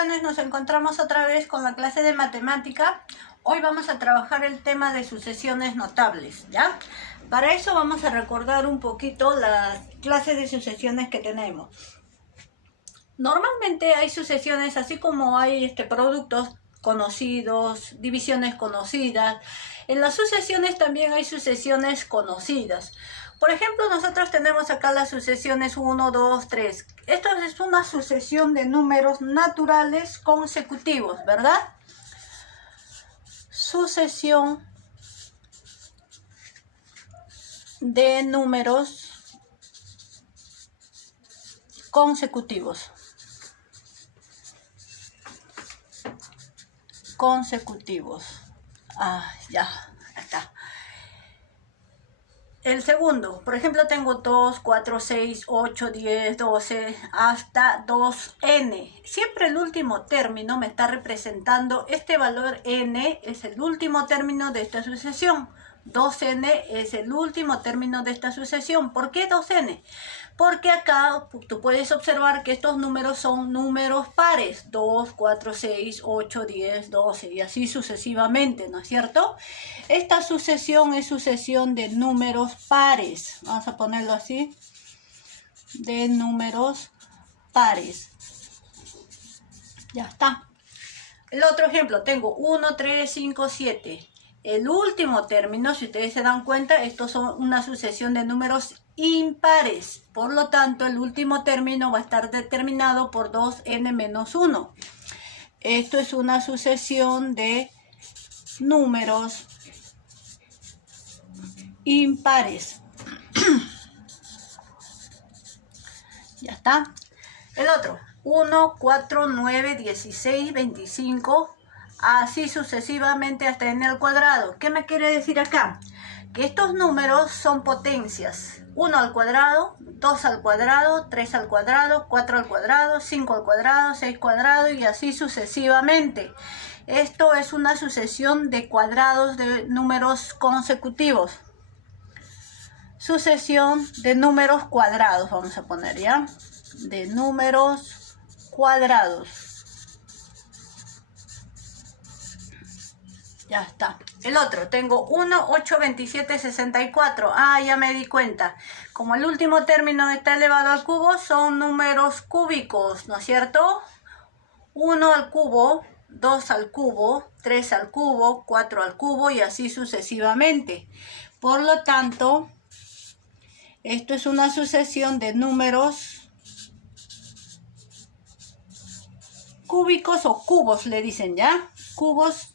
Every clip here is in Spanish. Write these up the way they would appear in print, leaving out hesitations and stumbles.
jóvenes, nos encontramos otra vez con la clase de matemática. Hoy vamos a trabajar el tema de sucesiones notables, ¿ya? Para eso vamos a recordar un poquito las clases de sucesiones que tenemos. Normalmente hay sucesiones, así como hay productos conocidos, divisiones conocidas. En las sucesiones también hay sucesiones conocidas. Por ejemplo, nosotros tenemos acá las sucesiones 1, 2, 3. Esto es una sucesión de números naturales consecutivos, ¿verdad? Sucesión de números consecutivos. Ya está. El segundo, por ejemplo, tengo 2, 4, 6, 8, 10, 12, hasta 2n. Siempre el último término me está representando, este valor n es el último término de esta sucesión. 2n es el último término de esta sucesión. ¿Por qué 2n? Porque acá tú puedes observar que estos números son números pares. 2, 4, 6, 8, 10, 12 y así sucesivamente, ¿no es cierto? Esta sucesión es sucesión de números pares. Vamos a ponerlo así. De números pares. Ya está. El otro ejemplo, tengo 1, 3, 5, 7. El último término, si ustedes se dan cuenta, estos son una sucesión de números impares. Por lo tanto, el último término va a estar determinado por 2n menos 1. Esto es una sucesión de números impares. Ya está. El otro, 1, 4, 9, 16, 25... así sucesivamente hasta n al cuadrado. ¿Qué me quiere decir acá? Que estos números son potencias. 1 al cuadrado, 2 al cuadrado, 3 al cuadrado, 4 al cuadrado, 5 al cuadrado, 6 al cuadrado y así sucesivamente. Esto es una sucesión de cuadrados de números consecutivos. Sucesión de números cuadrados, vamos a poner ya. De números cuadrados. Ya está. El otro, tengo 1, 8, 27, 64. Ya me di cuenta. Como el último término está elevado al cubo, son números cúbicos, ¿no es cierto? 1 al cubo, 2 al cubo, 3 al cubo, 4 al cubo y así sucesivamente. Por lo tanto, esto es una sucesión de números cúbicos o cubos, le dicen, ¿ya? Cubos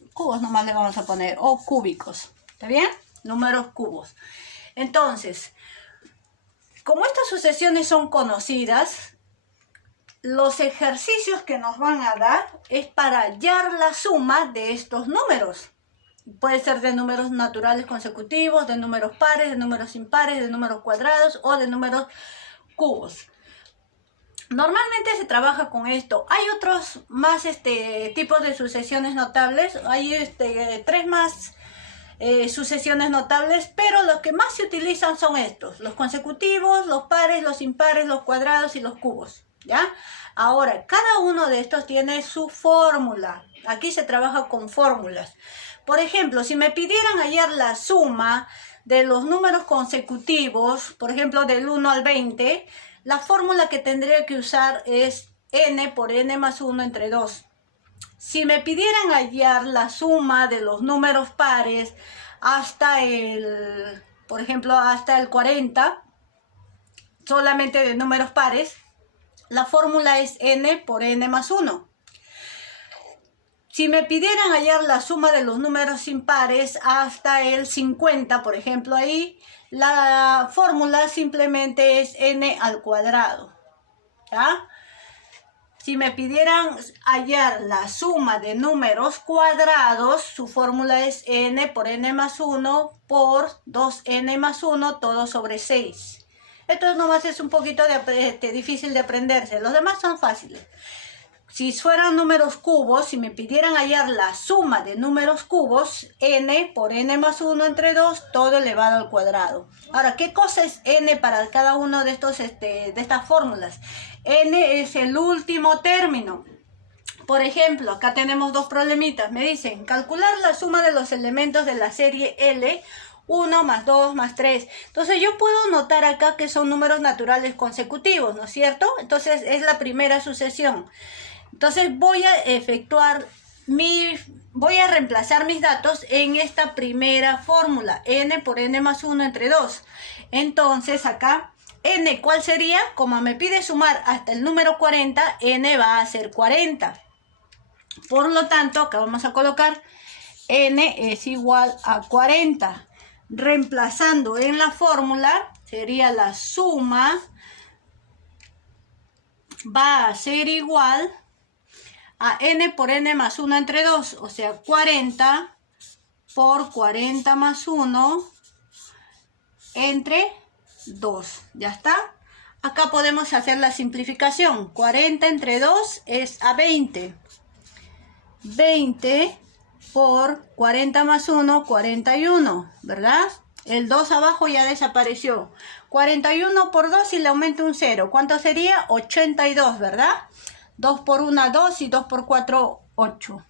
nomás le vamos a poner, o cúbicos, ¿está bien? Números cubos. Entonces, como estas sucesiones son conocidas, los ejercicios que nos van a dar es para hallar la suma de estos números. Puede ser de números naturales consecutivos, de números pares, de números impares, de números cuadrados o de números cubos. Normalmente se trabaja con esto. Hay otros más tipos de sucesiones notables. Hay 3 más sucesiones notables, pero los que más se utilizan son estos: los consecutivos, los pares, los impares, los cuadrados y los cubos, ¿ya? Ahora, cada uno de estos tiene su fórmula. Aquí se trabaja con fórmulas. Por ejemplo, si me pidieran hallar la suma de los números consecutivos, por ejemplo, del 1 al 20, la fórmula que tendría que usar es n por n más 1 entre 2. Si me pidieran hallar la suma de los números pares hasta por ejemplo, hasta el 40, solamente de números pares, la fórmula es n por n más 1. Si me pidieran hallar la suma de los números impares hasta el 50, por ejemplo, ahí la fórmula simplemente es n al cuadrado, ¿ya? Si me pidieran hallar la suma de números cuadrados, su fórmula es n por n más 1 por 2n más 1 todo sobre 6. Esto nomás es un poquito difícil de aprenderse, los demás son fáciles. Si fueran números cubos, si me pidieran hallar la suma de números cubos, n por n más 1 entre 2, todo elevado al cuadrado. Ahora, ¿qué cosa es n para cada uno de estas fórmulas? N es el último término. Por ejemplo, acá tenemos dos problemitas. Me dicen, calcular la suma de los elementos de la serie L, 1 más 2 más 3. Entonces yo puedo notar acá que son números naturales consecutivos, ¿no es cierto? Entonces es la primera sucesión. Entonces voy a reemplazar mis datos en esta primera fórmula, n por n más 1 entre 2. Entonces acá, n, ¿cuál sería? Como me pide sumar hasta el número 40, n va a ser 40. Por lo tanto, acá vamos a colocar n es igual a 40. Reemplazando en la fórmula, sería la suma va a ser igual a n por n más 1 entre 2, o sea, 40 por 40 más 1 entre 2. ¿Ya está? Acá podemos hacer la simplificación. 40 entre 2 es a 20. 20 por 40 más 1, 41, ¿verdad? El 2 abajo ya desapareció. 41 por 2 y le aumento un 0. ¿Cuánto sería? 82, ¿verdad? 2 por 1, 2 y 2 por 4, 8.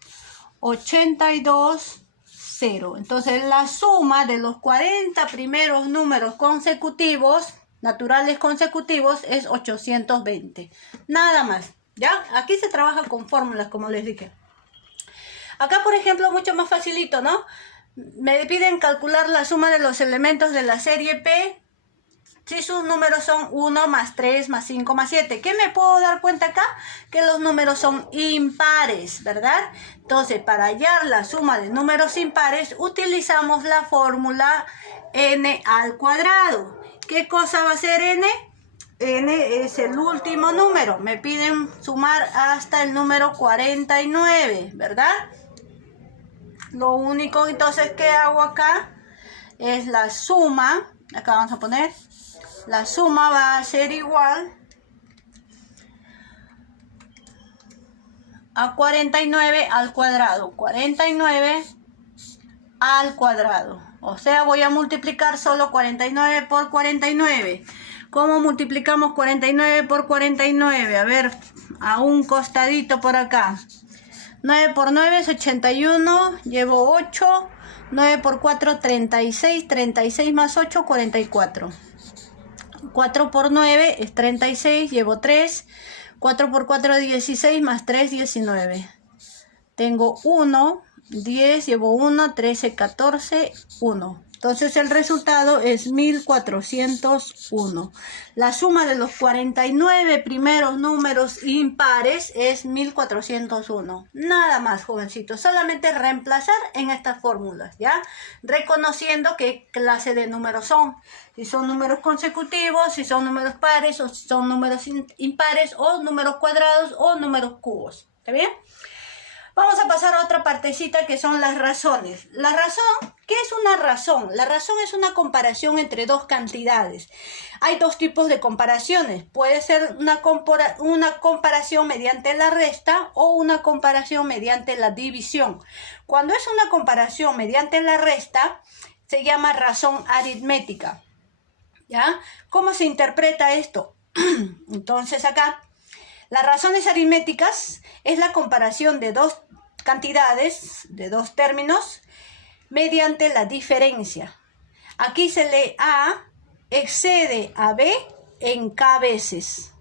82, 0. Entonces la suma de los 40 primeros números consecutivos, naturales consecutivos, es 820. Nada más, ¿ya? Aquí se trabaja con fórmulas, como les dije. Acá, por ejemplo, mucho más facilito, ¿no? Me piden calcular la suma de los elementos de la serie P si sus números son 1 más 3 más 5 más 7. ¿Qué me puedo dar cuenta acá? Que los números son impares, ¿verdad? Entonces, para hallar la suma de números impares, utilizamos la fórmula n al cuadrado. ¿Qué cosa va a ser n? N es el último número. Me piden sumar hasta el número 49, ¿verdad? Lo único entonces que hago acá es la suma. Acá vamos a poner, la suma va a ser igual a 49 al cuadrado. 49 al cuadrado. O sea, voy a multiplicar solo 49 por 49. ¿Cómo multiplicamos 49 por 49? A ver, a un costadito por acá. 9 por 9 es 81, llevo 8. 9 por 4, 36. 36 más 8, 44. 4 por 9 es 36, llevo 3. 4 por 4, 16, más 3, 19. Tengo 1, 10, llevo 1, 13, 14, 1. Entonces el resultado es 1401. La suma de los 49 primeros números impares es 1401. Nada más, jovencitos. Solamente reemplazar en estas fórmulas, ¿ya? Reconociendo qué clase de números son. Si son números consecutivos, si son números pares, o si son números impares, o números cuadrados, o números cubos. ¿Está bien? Vamos a pasar a otra partecita que son las razones. La razón, ¿qué es una razón? La razón es una comparación entre dos cantidades. Hay dos tipos de comparaciones. Puede ser una comparación mediante la resta o una comparación mediante la división. Cuando es una comparación mediante la resta, se llama razón aritmética. ¿Ya? ¿Cómo se interpreta esto? Entonces acá, las razones aritméticas es la comparación de dos cantidades, de dos términos, mediante la diferencia. Aquí se lee A excede a B en K veces.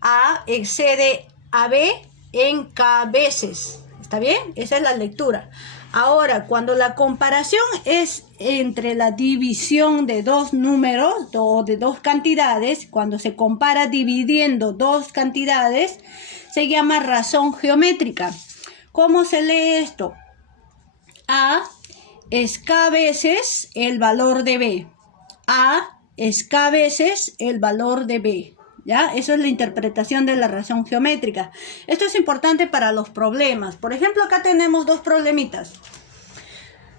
A excede a B en K veces. ¿Está bien? Esa es la lectura. Ahora, cuando la comparación es entre la división de dos números o de dos cantidades, cuando se compara dividiendo dos cantidades, se llama razón geométrica. ¿Cómo se lee esto? A es K veces el valor de B. A es K veces el valor de B. ¿Ya? Eso es la interpretación de la razón geométrica. Esto es importante para los problemas. Por ejemplo, acá tenemos dos problemitas.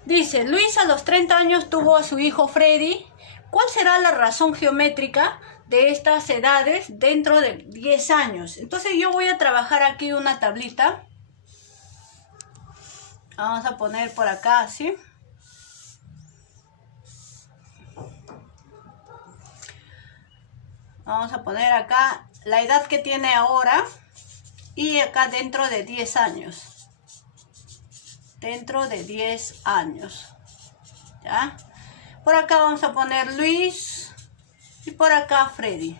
Dice, Luis a los 30 años tuvo a su hijo Freddy. ¿Cuál será la razón geométrica de estas edades dentro de 10 años? Entonces yo voy a trabajar aquí una tablita. Vamos a poner por acá así. Vamos a poner acá la edad que tiene ahora. y acá dentro de 10 años. Dentro de 10 años. ¿Ya? Por acá vamos a poner Luis y por acá Freddy.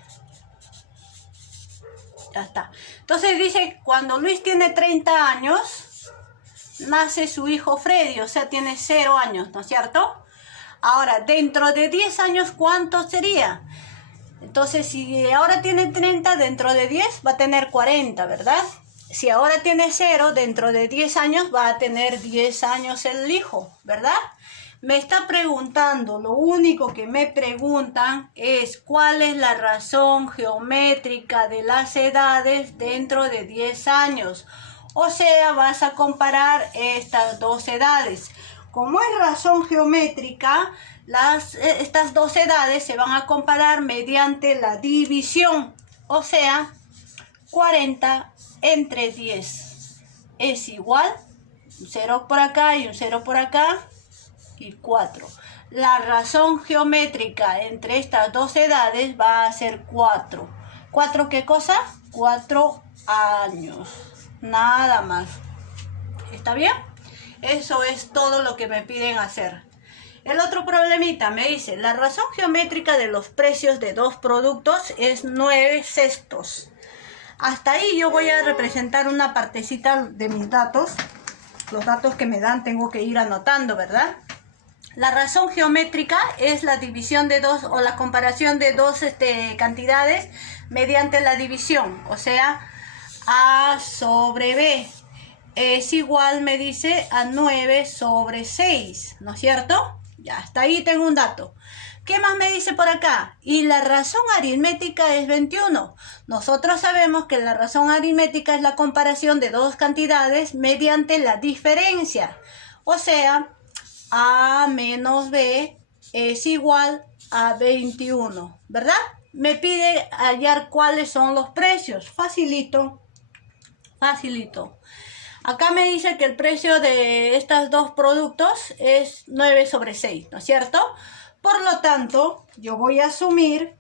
Ya está. Entonces dice, cuando Luis tiene 30 años, nace su hijo Freddy, o sea, tiene 0 años, ¿no es cierto? Ahora, dentro de 10 años, ¿cuánto sería? Entonces, si ahora tiene 30, dentro de 10 va a tener 40, ¿verdad? Si ahora tiene 0, dentro de 10 años va a tener 10 años el hijo, ¿verdad? Me está preguntando, lo único que me preguntan es cuál es la razón geométrica de las edades dentro de 10 años. O sea, vas a comparar estas dos edades. Como es razón geométrica, estas dos edades se van a comparar mediante la división. O sea, 40 entre 10 es igual, un 0 por acá y un 0 por acá, y 4. La razón geométrica entre estas dos edades va a ser 4. ¿4 qué cosa? 4 años. Nada más. ¿Está bien? Eso es todo lo que me piden hacer. El otro problemita me dice, la razón geométrica de los precios de dos productos es 9 sextos. Hasta ahí yo voy a representar una partecita de mis datos. Los datos que me dan tengo que ir anotando, ¿verdad? La razón geométrica es la división de dos o la comparación de dos cantidades mediante la división. O sea, A sobre B es igual, me dice, a 9 sobre 6, ¿no es cierto? Ya, hasta ahí tengo un dato. ¿Qué más me dice por acá? Y la razón aritmética es 21. Nosotros sabemos que la razón aritmética es la comparación de dos cantidades mediante la diferencia. O sea, A menos B es igual a 21, ¿verdad? Me pide hallar cuáles son los precios. Facilito, facilito. Acá me dice que el precio de estos dos productos es 9 sobre 6, ¿no es cierto? Por lo tanto, yo voy a asumir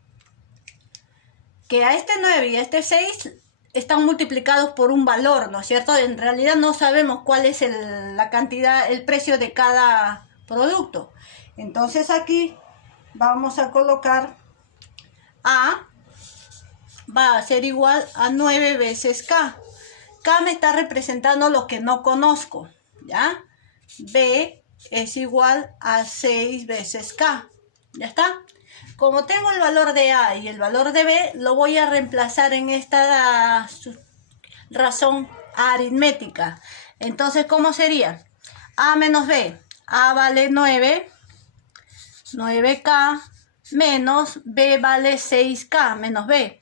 que a este 9 y a este 6 están multiplicados por un valor, ¿no es cierto? En realidad no sabemos cuál es la cantidad, el precio de cada producto. Entonces aquí vamos a colocar A va a ser igual a 9 veces K. K me está representando lo que no conozco, ¿ya? B es igual a 6 veces K. ¿Ya está? Como tengo el valor de A y el valor de B, lo voy a reemplazar en esta razón aritmética. Entonces, ¿cómo sería? A menos B. A vale 9, 9K, menos B vale 6K, menos B.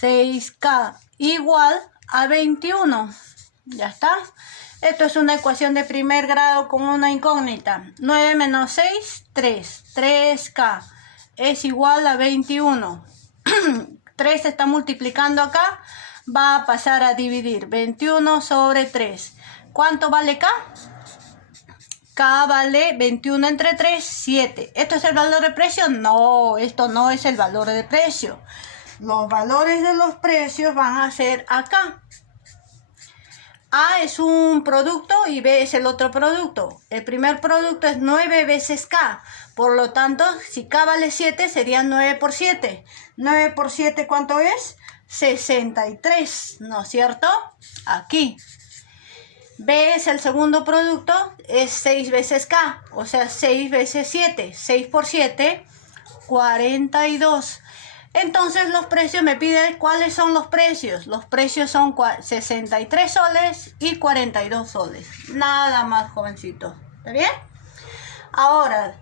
6K igual a 21. Ya está. Esto es una ecuación de primer grado con una incógnita. 9 menos 6, 3. 3K es igual a 21. 3 se está multiplicando acá. Va a pasar a dividir 21 sobre 3. ¿Cuánto vale K? K vale 21 entre 3, 7. ¿Esto es el valor de precio? No, esto no es el valor de precio. Los valores de los precios van a ser acá. A es un producto y B es el otro producto. El primer producto es 9 veces K. Por lo tanto, si K vale 7, sería 9 por 7. 9 por 7, ¿cuánto es? 63, ¿no es cierto? Aquí. B es el segundo producto, es 6 veces K. O sea, 6 veces 7. 6 por 7, 42. Entonces los precios me piden cuáles son los precios. Los precios son 63 soles y 42 soles. Nada más, jovencitos. ¿Está bien? Ahora,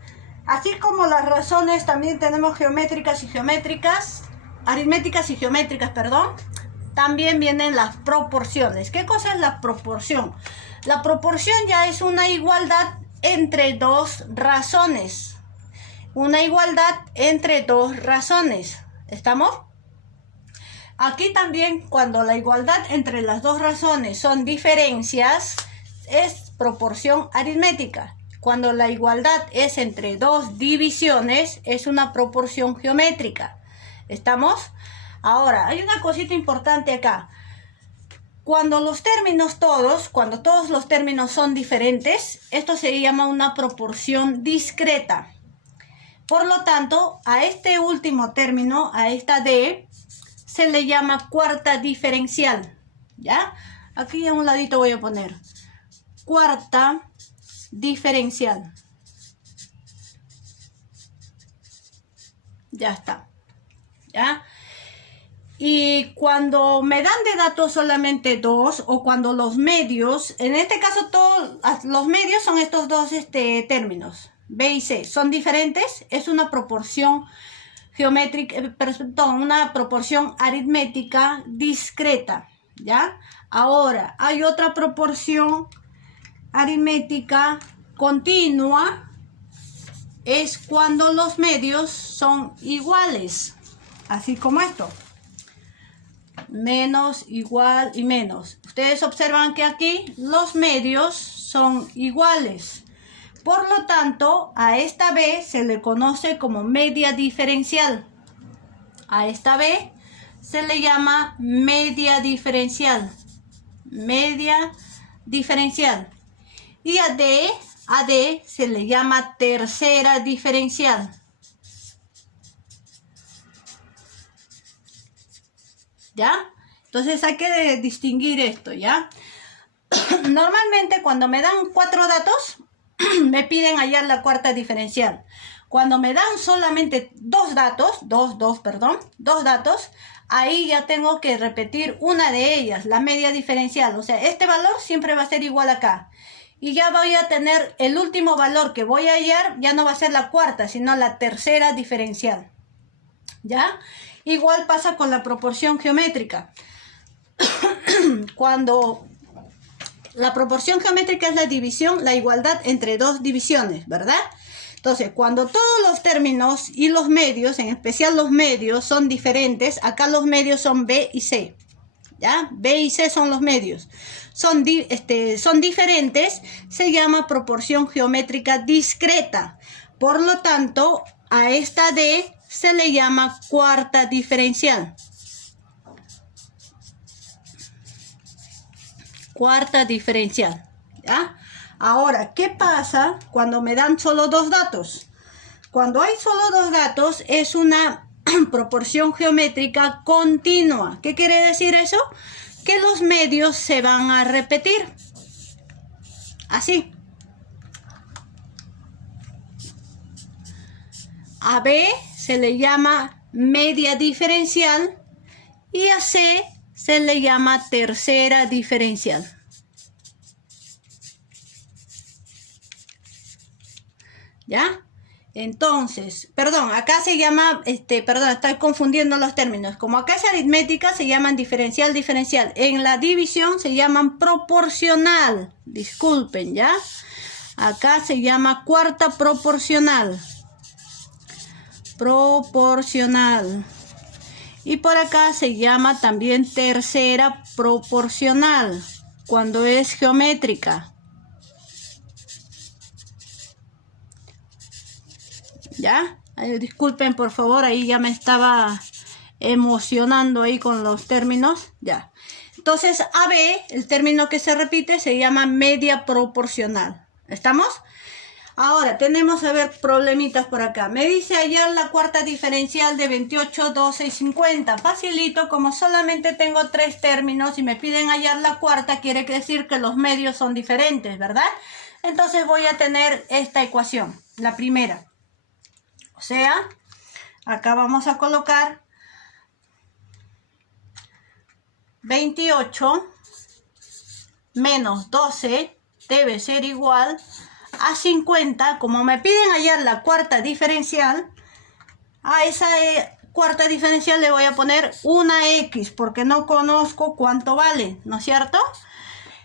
así como las razones, también tenemos geométricas y geométricas. Aritméticas y geométricas, perdón. También vienen las proporciones. ¿Qué cosa es la proporción? La proporción ya es una igualdad entre dos razones. Una igualdad entre dos razones. ¿Estamos? Aquí también, cuando la igualdad entre las dos razones son diferencias, es proporción aritmética. Cuando la igualdad es entre dos divisiones, es una proporción geométrica. ¿Estamos? Ahora, hay una cosita importante acá. Cuando todos los términos son diferentes, esto se llama una proporción discreta. Por lo tanto, a este último término, a esta D, se le llama cuarta diferencial. ¿Ya? Aquí a un ladito voy a poner cuarta diferencial. Ya está. ¿Ya? Y cuando me dan de datos solamente 2, o cuando los medios, en este caso todos los medios son estos dos términos, B y C, son diferentes, es una proporción geométrica, perdón, una proporción aritmética discreta, ¿ya? Ahora, hay otra proporción aritmética continua, es cuando los medios son iguales, así como esto. Menos, igual y menos. Ustedes observan que aquí los medios son iguales. Por lo tanto, a esta B se le conoce como media diferencial. A esta B se le llama media diferencial. Media diferencial. Y a D se le llama tercera diferencial. ¿Ya? Entonces hay que distinguir esto, ¿ya? Normalmente cuando me dan 4 datos, me piden hallar la cuarta diferencial. Cuando me dan solamente dos datos, ahí ya tengo que repetir una de ellas, la media diferencial. O sea, este valor siempre va a ser igual acá. Y ya voy a tener el último valor que voy a hallar, ya no va a ser la cuarta, sino la tercera diferencial. ¿Ya? Igual pasa con la proporción geométrica. Cuando la proporción geométrica es la división, la igualdad entre dos divisiones, ¿verdad? Entonces, cuando todos los términos y los medios, en especial los medios, son diferentes, acá los medios son B y C, ¿ya? B y C son los medios. Son diferentes, se llama proporción geométrica discreta. Por lo tanto, a esta D se le llama cuarta diferencial. Cuarta diferencial. ¿Ya? Ahora, ¿qué pasa cuando me dan solo dos datos? Cuando hay solo dos datos es una proporción geométrica continua. ¿Qué quiere decir eso? Que los medios se van a repetir. Así. A B se le llama media diferencial y a C se le llama tercera diferencial. ¿Ya? Entonces, perdón, acá se llama, estoy confundiendo los términos. Como acá es aritmética, se llaman diferencial, diferencial. En la división se llaman proporcional. Disculpen, ¿ya? Acá se llama cuarta proporcional. Proporcional. Y por acá se llama también tercera proporcional, cuando es geométrica. ¿Ya? Disculpen por favor, ahí ya me estaba emocionando ahí con los términos. Ya. Entonces, AB, el término que se repite, se llama media proporcional. ¿Estamos? Ahora, tenemos, a ver, problemitas por acá. Me dice hallar la cuarta diferencial de 28, 12 y 50. Facilito, como solamente tengo 3 términos y me piden hallar la cuarta, quiere decir que los medios son diferentes, ¿verdad? Entonces voy a tener esta ecuación, la primera. O sea, acá vamos a colocar 28 menos 12 debe ser igual a 50. Como me piden hallar la cuarta diferencial, a esa cuarta diferencial le voy a poner una X porque no conozco cuánto vale, ¿no es cierto?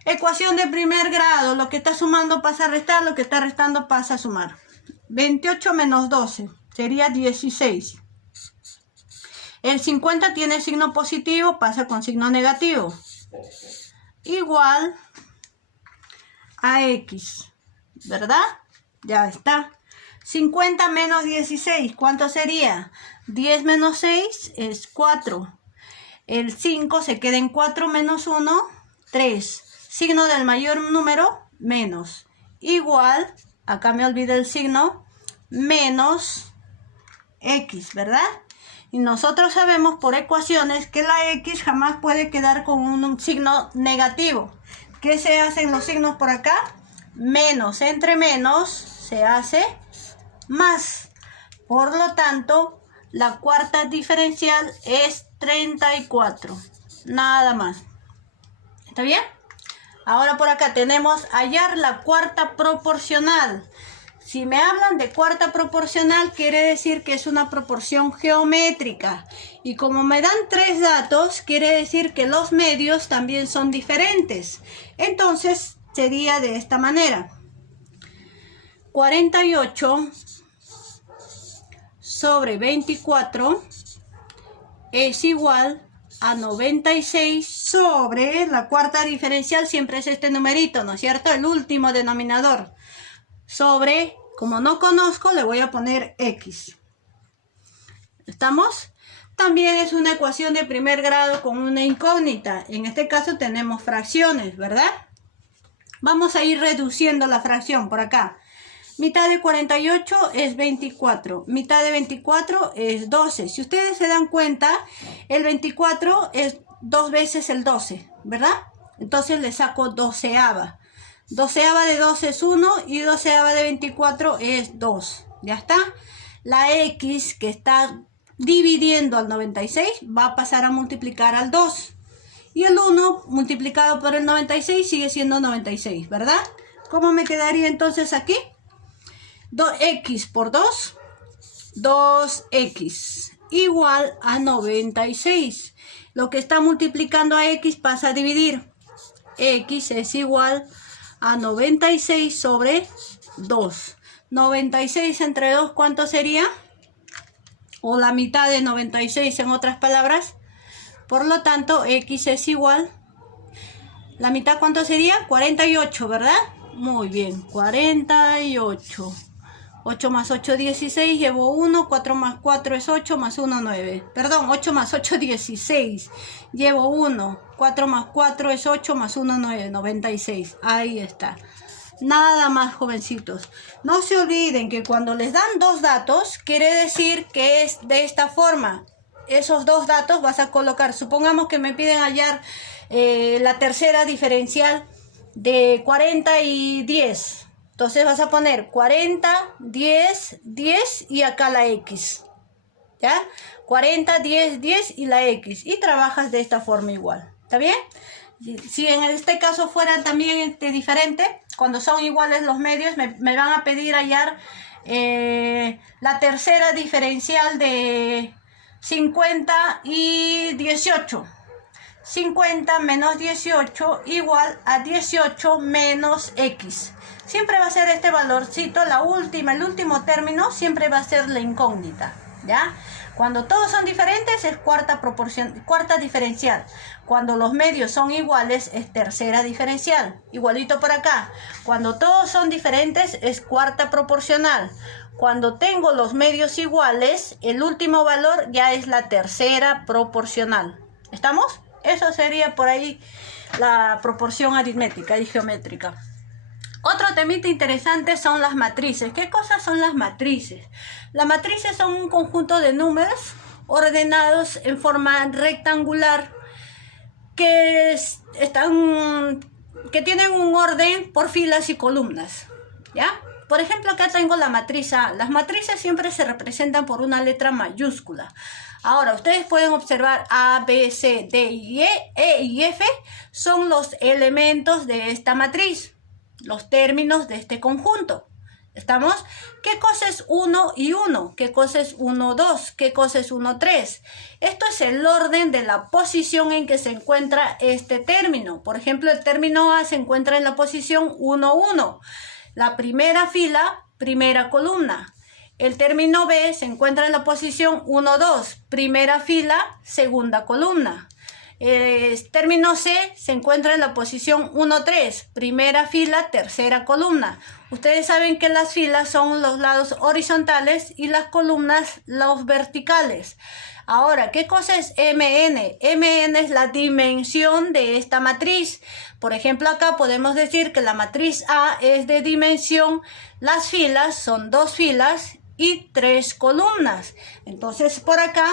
Ecuación de primer grado, lo que está sumando pasa a restar, lo que está restando pasa a sumar. 28 menos 12 sería 16. El 50 tiene signo positivo, pasa con signo negativo. Igual a X, ¿verdad? Ya está. 50 menos 16, ¿cuánto sería? 10 menos 6 es 4. El 5 se queda en 4 menos 1, 3. Signo del mayor número, menos. Igual, acá me olvidé el signo, menos X, ¿verdad? Y nosotros sabemos por ecuaciones que la X jamás puede quedar con un signo negativo. ¿Qué se hacen los signos por acá? Menos entre menos se hace más. Por lo tanto, la cuarta diferencial es 34. Nada más. ¿Está bien? Ahora por acá tenemos hallar la cuarta proporcional. Si me hablan de cuarta proporcional, quiere decir que es una proporción geométrica. Y como me dan 3 datos, quiere decir que los medios también son diferentes. Entonces, sería de esta manera. 48 sobre 24 es igual a 96 sobre la cuarta diferencial, siempre es este numerito, ¿no es cierto? El último denominador. Sobre, como no conozco, le voy a poner X. ¿Estamos? También es una ecuación de primer grado con una incógnita. En este caso tenemos fracciones, ¿verdad? Vamos a ir reduciendo la fracción por acá. Mitad de 48 es 24. Mitad de 24 es 12. Si ustedes se dan cuenta, el 24 es 2 veces el 12, ¿verdad? Entonces le saco doceava. Doceava de 12 es 1 y doceava de 24 es 2. ¿Ya está? La X que está dividiendo al 96 va a pasar a multiplicar al 2. Y el 1 multiplicado por el 96 sigue siendo 96, ¿verdad? ¿Cómo me quedaría entonces aquí? 2x por 2, 2x igual a 96. Lo que está multiplicando a x pasa a dividir. X es igual a 96 sobre 2. 96 entre 2, ¿cuánto sería? O la mitad de 96 en otras palabras. Por lo tanto, x es igual. ¿La mitad cuánto sería? 48, ¿verdad? Muy bien, 48. 8 más 8, 16, llevo 1, 4 más 4 es 8, más 1, 9. Perdón, 8 más 8, 16. Llevo 1, 4 más 4 es 8, más 1, 9, 96. Ahí está. Nada más, jovencitos. No se olviden que cuando les dan 2 datos, quiere decir que es de esta forma. Esos 2 datos vas a colocar. Supongamos que me piden hallar la tercera diferencial de 40 y 10. Entonces vas a poner 40, 10, 10 y acá la X. ¿Ya? 40, 10, 10 y la X. Y trabajas de esta forma igual. ¿Está bien? Si en este caso fuera también diferente, cuando son iguales los medios, me van a pedir hallar la tercera diferencial de 50 y 18. 50 menos 18 igual a 18 menos X. Siempre va a ser este valorcito, el último término siempre va a ser la incógnita, ¿ya? Cuando todos son diferentes es cuarta diferencial. Cuando los medios son iguales es tercera diferencial. Igualito por acá. Cuando todos son diferentes es cuarta proporcional. Cuando tengo los medios iguales, el último valor ya es la tercera proporcional. ¿Estamos? Eso sería por ahí la proporción aritmética y geométrica. Otro temita interesante son las matrices. ¿Qué cosas son las matrices? Las matrices son un conjunto de números ordenados en forma rectangular que tienen un orden por filas y columnas, ¿ya? Por ejemplo, acá tengo la matriz A. Las matrices siempre se representan por una letra mayúscula. Ahora, ustedes pueden observar A, B, C, D, E y F son los elementos de esta matriz. Los términos de este conjunto. ¿Estamos? ¿Qué cosa es 1 y 1? ¿Qué cosa es 1, 2? ¿Qué cosa es 1, 3? Esto es el orden de la posición en que se encuentra este término. Por ejemplo, el término A se encuentra en la posición 1, 1. La primera fila, primera columna. El término B se encuentra en la posición 1, 2. Primera fila, segunda columna. Término C se encuentra en la posición 1-3, primera fila, tercera columna. Ustedes saben que las filas son los lados horizontales y las columnas los verticales. Ahora, ¿qué cosa es MN? MN es la dimensión de esta matriz. Por ejemplo, acá podemos decir que la matriz A es de dimensión, las filas son 2 filas y 3 columnas. Entonces, por acá,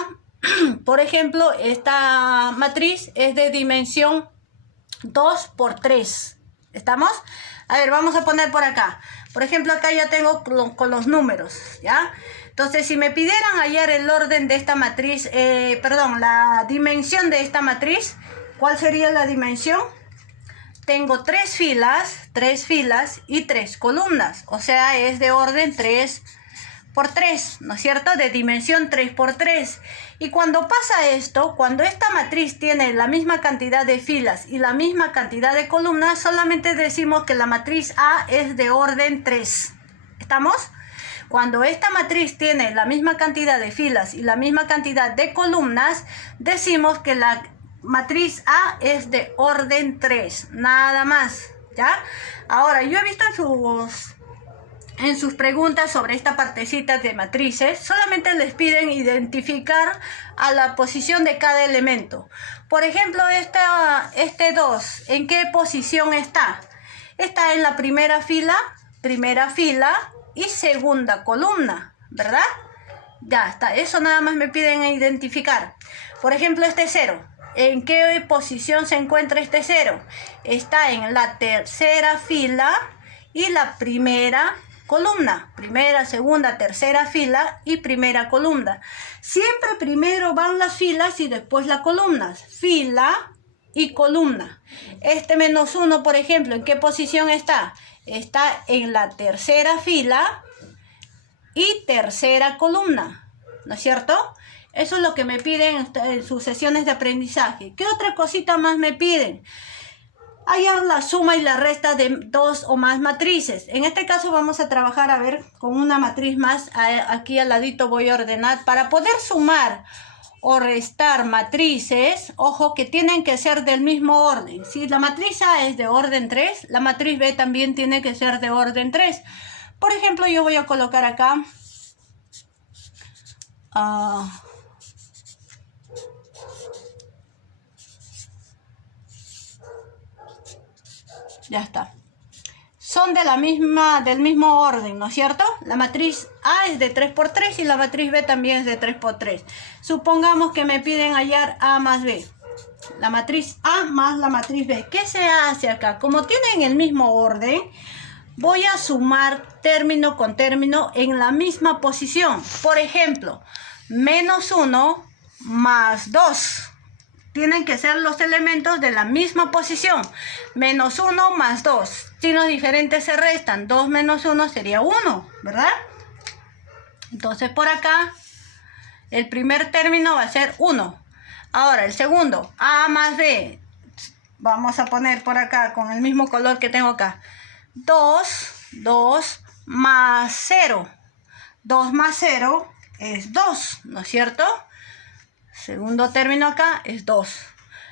por ejemplo, esta matriz es de dimensión 2 por 3. ¿Estamos? A ver, vamos a poner por acá. Por ejemplo, acá ya tengo con los números, ¿ya? Entonces, si me pidieran hallar el orden de esta matriz, la dimensión de esta matriz, ¿cuál sería la dimensión? Tengo 3 filas y 3 columnas. O sea, es de orden 3 por 3, ¿no es cierto? De dimensión 3 por 3. Y cuando pasa esto, cuando esta matriz tiene la misma cantidad de filas y la misma cantidad de columnas, solamente decimos que la matriz A es de orden 3. ¿Estamos? Cuando esta matriz tiene la misma cantidad de filas y la misma cantidad de columnas, decimos que la matriz A es de orden 3. Nada más, ¿ya? Ahora, yo he visto en sus preguntas sobre esta partecita de matrices, solamente les piden identificar a la posición de cada elemento. Por ejemplo, este 2, ¿en qué posición está? Está en la primera fila y segunda columna, ¿verdad? Ya está, eso nada más me piden identificar. Por ejemplo, este 0, ¿en qué posición se encuentra este 0? Está en la tercera fila y la primera columna. Primera, segunda, tercera fila y primera columna. Siempre primero van las filas y después las columnas. Fila y columna. Este -1, por ejemplo, ¿en qué posición está? Está en la tercera fila y tercera columna, ¿no es cierto? Eso es lo que me piden en sus sesiones de aprendizaje. ¿Qué otra cosita más me piden? Hallar la suma y la resta de 2 o más matrices. En este caso vamos a trabajar, a ver, con una matriz más. Aquí al ladito voy a ordenar. Para poder sumar o restar matrices, ojo que tienen que ser del mismo orden. Si la matriz A es de orden 3, la matriz B también tiene que ser de orden 3. Por ejemplo, yo voy a colocar acá ya está. Son del mismo orden, ¿no es cierto? La matriz A es de 3 por 3 y la matriz B también es de 3 por 3. Supongamos que me piden hallar A más B. La matriz A más la matriz B. ¿Qué se hace acá? Como tienen el mismo orden, voy a sumar término con término en la misma posición. Por ejemplo, -1 más 2. Tienen que ser los elementos de la misma posición. -1 más 2. Signos diferentes se restan. 2 menos 1 sería 1, ¿verdad? Entonces por acá, el primer término va a ser 1. Ahora el segundo, A más B. Vamos a poner por acá con el mismo color que tengo acá. 2 más 0. 2 más 0 es 2, ¿no es cierto? Segundo término acá es 2.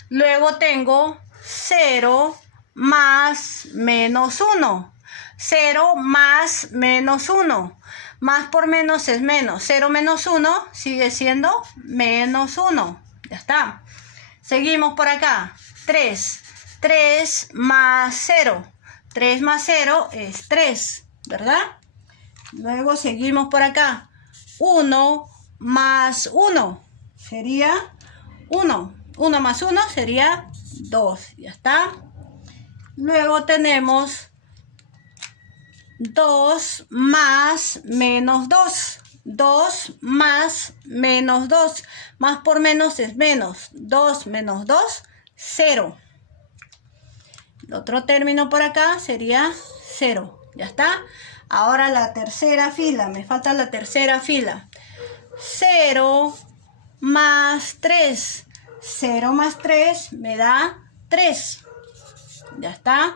Luego tengo 0 más menos 1. 0 más menos 1. Más por menos es menos. 0 menos 1 sigue siendo menos 1. Ya está. Seguimos por acá. 3. 3 más 0. 3 más 0 es 3, ¿verdad? Luego seguimos por acá. 1 más 1 sería 1. 1 más 1 sería 2. Ya está. Luego tenemos 2 más menos 2. 2 más menos 2. Más por menos es menos. 2 menos 2, 0. El otro término por acá sería 0. Ya está. Ahora la tercera fila. Me falta la tercera fila. 0 más 3. 0 más 3 me da 3. Ya está.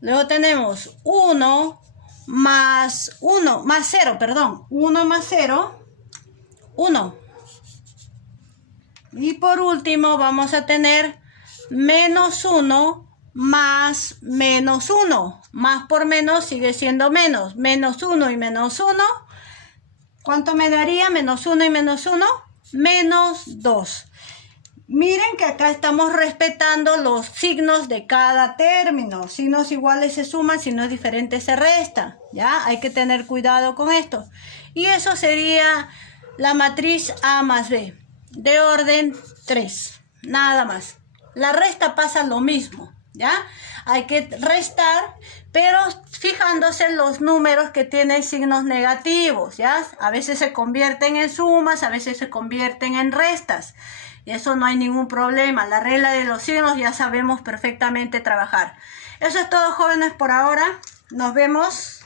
Luego tenemos 1 más 1, más 0, perdón. 1 más 0, 1. Y por último vamos a tener menos 1 más menos 1. Más por menos sigue siendo menos. Menos 1 y menos 1. ¿Cuánto me daría? Menos 1 y menos 1. Menos 2. Miren que acá estamos respetando los signos de cada término. Signos iguales se suman, signos diferentes se restan. ¿Ya? Hay que tener cuidado con esto. Y eso sería la matriz A más B, de orden 3. Nada más. La resta pasa lo mismo. ¿Ya? Hay que restar, pero fijándose en los números que tienen signos negativos. ¿Ya? A veces se convierten en sumas, a veces se convierten en restas. Y eso no hay ningún problema. La regla de los signos ya sabemos perfectamente trabajar. Eso es todo, jóvenes, por ahora. Nos vemos.